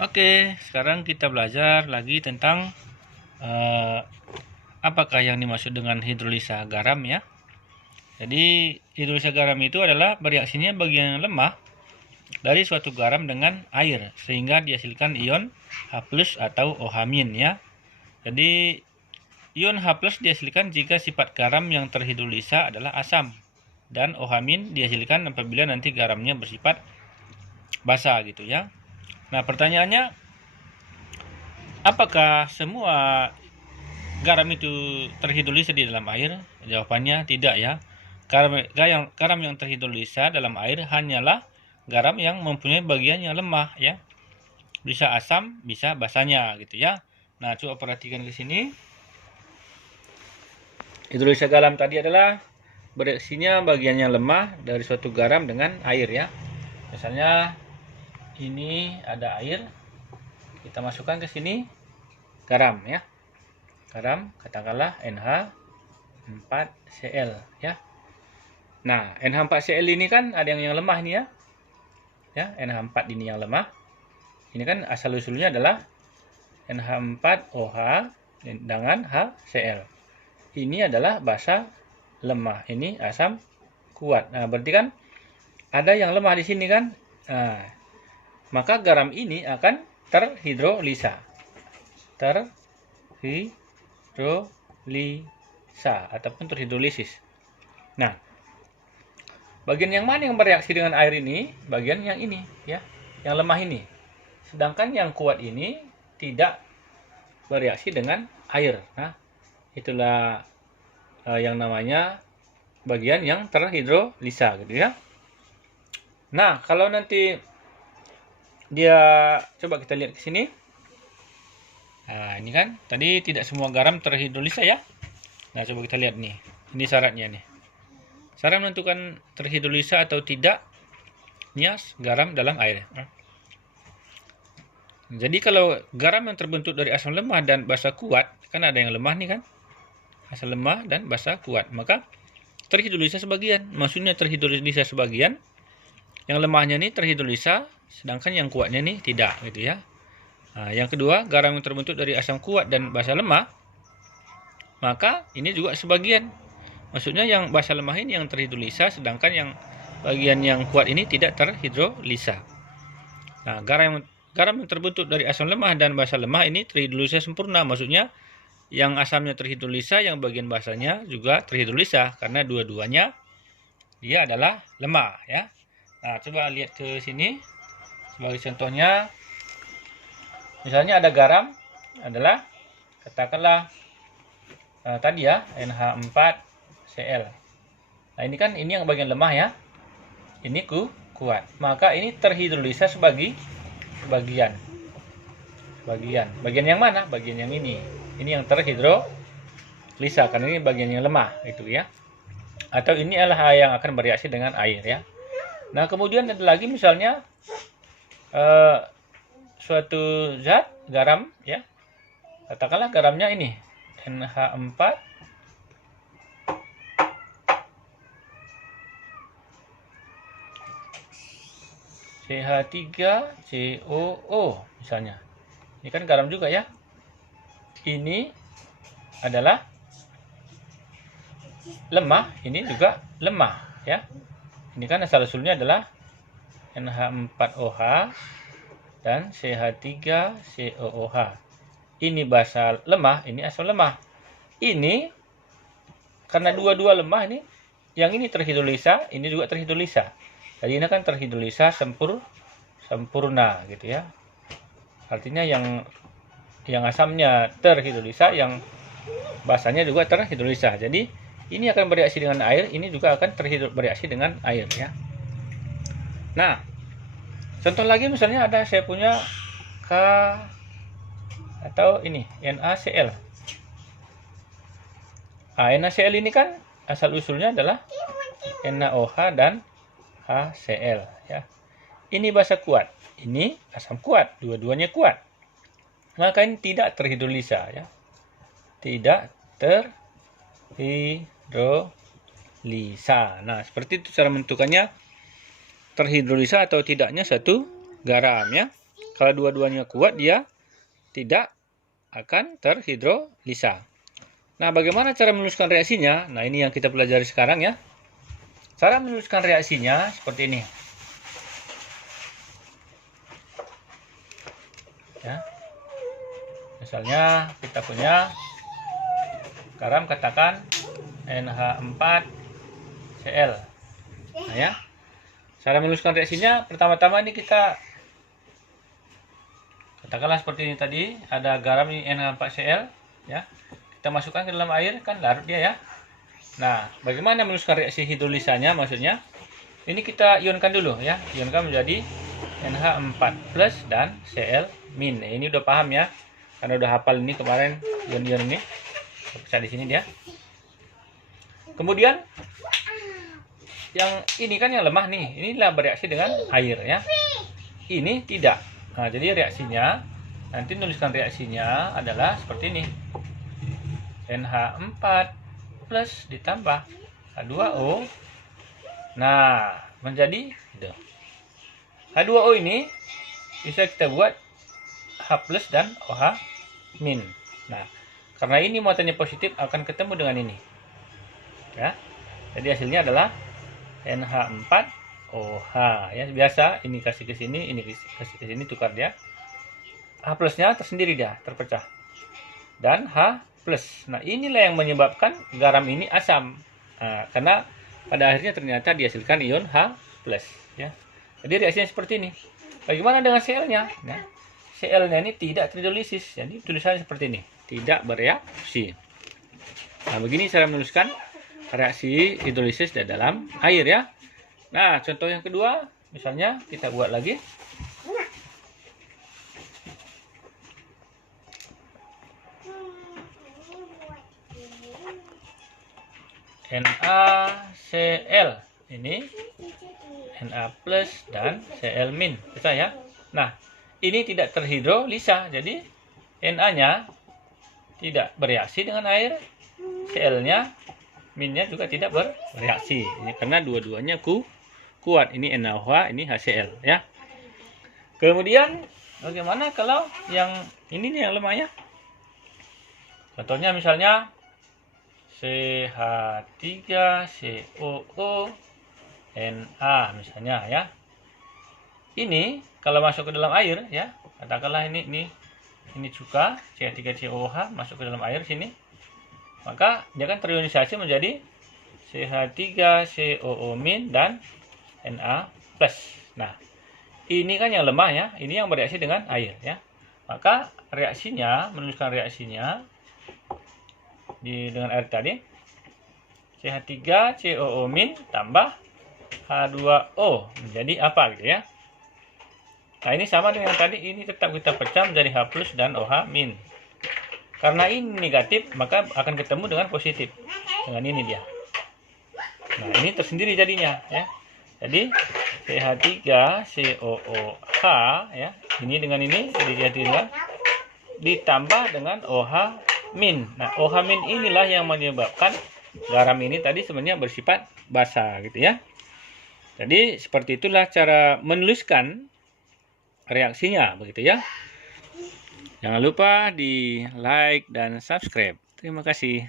Oke, sekarang kita belajar lagi tentang apakah yang dimaksud dengan hidrolisa garam ya. Jadi hidrolisa garam itu adalah bereaksinya bagian yang lemah dari suatu garam dengan air sehingga dihasilkan ion H+ atau OH- ya. Jadi ion H+ dihasilkan jika sifat garam yang terhidrolisa adalah asam dan OH- dihasilkan apabila nanti garamnya bersifat basa gitu ya. Nah, pertanyaannya, apakah semua garam itu terhidrolisa di dalam air? Jawabannya tidak ya. Garam yang terhidrolisa dalam air hanyalah garam yang mempunyai bagian yang lemah ya. Bisa asam, bisa basanya gitu ya. Nah, coba perhatikan ke sini. Hidrolisa garam tadi adalah bereaksinya bagian yang lemah dari suatu garam dengan air ya. Misalnya ini ada air, kita masukkan ke sini garam ya. Garam katakanlah NH4Cl ya. Nah, NH4Cl ini kan ada yang lemah ini ya. Ya, NH4 ini yang lemah. Ini kan asal usulnya adalah NH4OH dengan HCl. Ini adalah basa lemah. Ini asam kuat. Nah, berarti kan ada yang lemah di sini kan. Nah, maka garam ini akan terhidrolisa. Terhidrolisa ataupun terhidrolisis. Nah, bagian yang mana yang bereaksi dengan air ini? Bagian yang ini ya, yang lemah ini. Sedangkan yang kuat ini tidak bereaksi dengan air. Nah, itulah yang namanya bagian yang terhidrolisa gitu ya. Nah, kalau nanti dia, coba kita lihat ke sini. Nah, ini kan tadi tidak semua garam terhidrolisa ya. Nah, coba kita lihat nih. Ini syaratnya nih. Syarat menentukan terhidrolisa atau tidak nias garam dalam air. Jadi kalau garam yang terbentuk dari asam lemah dan basa kuat, kan ada yang lemah nih kan, asam lemah dan basa kuat, maka terhidrolisa sebagian. Maksudnya terhidrolisa sebagian, yang lemahnya nih terhidrolisa, sedangkan yang kuatnya nih tidak gitu ya. Nah, yang kedua, garam yang terbentuk dari asam kuat dan basa lemah, maka ini juga sebagian. Maksudnya yang basa lemah ini yang terhidrolisa, sedangkan yang bagian yang kuat ini tidak terhidrolisa. Nah, garam yang terbentuk dari asam lemah dan basa lemah ini terhidrolisa sempurna. Maksudnya yang asamnya terhidrolisa, yang bagian basanya juga terhidrolisa karena dua-duanya dia adalah lemah ya. Nah, coba lihat ke sini. Sebagai contohnya, misalnya ada garam adalah katakanlah tadi ya NH4Cl. Nah, ini kan ini yang bagian lemah ya. Ini kuat. Maka ini terhidrolisa sebagian. Bagian yang mana? Bagian yang ini. Ini yang terhidrolisa karena ini bagian yang lemah itu ya. Atau ini adalah yang akan bereaksi dengan air ya. Nah, kemudian ada lagi misalnya suatu zat garam ya. Katakanlah garamnya ini NH4 CH3COO misalnya. Ini kan garam juga ya. Ini adalah lemah, ini juga lemah ya. Ini kan asal usulnya adalah NH4OH dan CH3COOH. Ini basa lemah, ini asam lemah. Ini karena dua-dua lemah ini, yang ini terhidrolisa, ini juga terhidrolisa. Jadi ini kan terhidrolisa sempurna gitu ya. Artinya yang asamnya terhidrolisa, yang basanya juga terhidrolisa. Jadi ini akan bereaksi dengan air, ini juga akan bereaksi dengan air ya. Nah, contoh lagi misalnya ada saya punya K atau ini NaCl. Nah, NaCl ini kan asal usulnya adalah NaOH dan HCl ya. Ini basa kuat, ini asam kuat, dua-duanya kuat. Maka ini tidak terhidrolisa ya. Tidak terhidrolisa. Nah, seperti itu cara menentukannya terhidrolisa atau tidaknya satu garam ya. Kalau dua-duanya kuat, dia tidak akan terhidrolisa. Nah, bagaimana cara menuliskan reaksinya? Nah, ini yang kita pelajari sekarang ya. Cara menuliskan reaksinya seperti ini. Ya. Misalnya kita punya garam, katakan NH4Cl. Nah, ya. Cara menuliskan reaksinya, pertama-tama ini kita katakanlah seperti ini tadi, ada garam ini NH4Cl, ya. Kita masukkan ke dalam air, kan larut dia ya. Nah, bagaimana menuliskan reaksi hidrolisanya? Maksudnya, ini kita ionkan dulu ya, ionkan menjadi NH4 plus dan Cl min. Nah, ini udah paham ya, karena udah hafal ini kemarin ion-ion ini. Bisa di sini dia. Kemudian yang ini kan yang lemah nih, inilah bereaksi dengan air ya. Ini tidak. Nah, jadi reaksinya, nanti nuliskan reaksinya adalah seperti ini. NH4 plus ditambah H2O. Nah, menjadi gitu. H2O ini bisa kita buat H plus dan OH min. Nah, karena ini muatannya positif akan ketemu dengan ini. Ya. Jadi hasilnya adalah NH4OH ya. Biasa ini kasih ke sini, ini kasih ke sini, tukar dia. H plusnya tersendiri dia, terpecah. Dan H plus. Nah, inilah yang menyebabkan garam ini asam. Nah, karena pada akhirnya ternyata dihasilkan ion H plus ya. Jadi reaksinya seperti ini. Bagaimana dengan Cl-nya? Nah, Cl-nya ini tidak terhidrolisis. Jadi tulisannya seperti ini, tidak bereaksi. Nah, begini cara menuliskan reaksi hidrolisis di dalam air ya. Nah, contoh yang kedua, misalnya kita buat lagi. NaCl ini Na plus dan Cl min, bisa ya. Nah, ini tidak terhidrolisa, jadi Na-nya tidak bereaksi dengan air, Cl-nya minnya juga tidak bereaksi. Ini karena dua-duanya kuat. Ini NaOH, ini HCl ya. Kemudian bagaimana kalau yang ini nih yang lemahnya? Contohnya misalnya CH3COO Na misalnya ya. Ini kalau masuk ke dalam air ya, katakanlah ini cuka CH3COOH masuk ke dalam air sini, maka dia akan terionisasi menjadi CH3COO min dan Na plus. Nah, ini kan yang lemah ya, ini yang bereaksi dengan air ya. Maka reaksinya, menuliskan reaksinya dengan air tadi, CH3COO min tambah H2O menjadi apa gitu ya. Nah, ini sama dengan tadi, ini tetap kita pecah menjadi H plus dan OH min. Karena ini negatif, maka akan ketemu dengan positif. Dengan ini dia. Nah, ini tersendiri jadinya ya. Jadi CH3COOH ya, ini dengan ini jadi ditambah dengan OH min. Nah, OH min inilah yang menyebabkan garam ini tadi sebenarnya bersifat basa gitu ya. Jadi seperti itulah cara menuliskan reaksinya begitu ya. Jangan lupa di like dan subscribe. Terima kasih.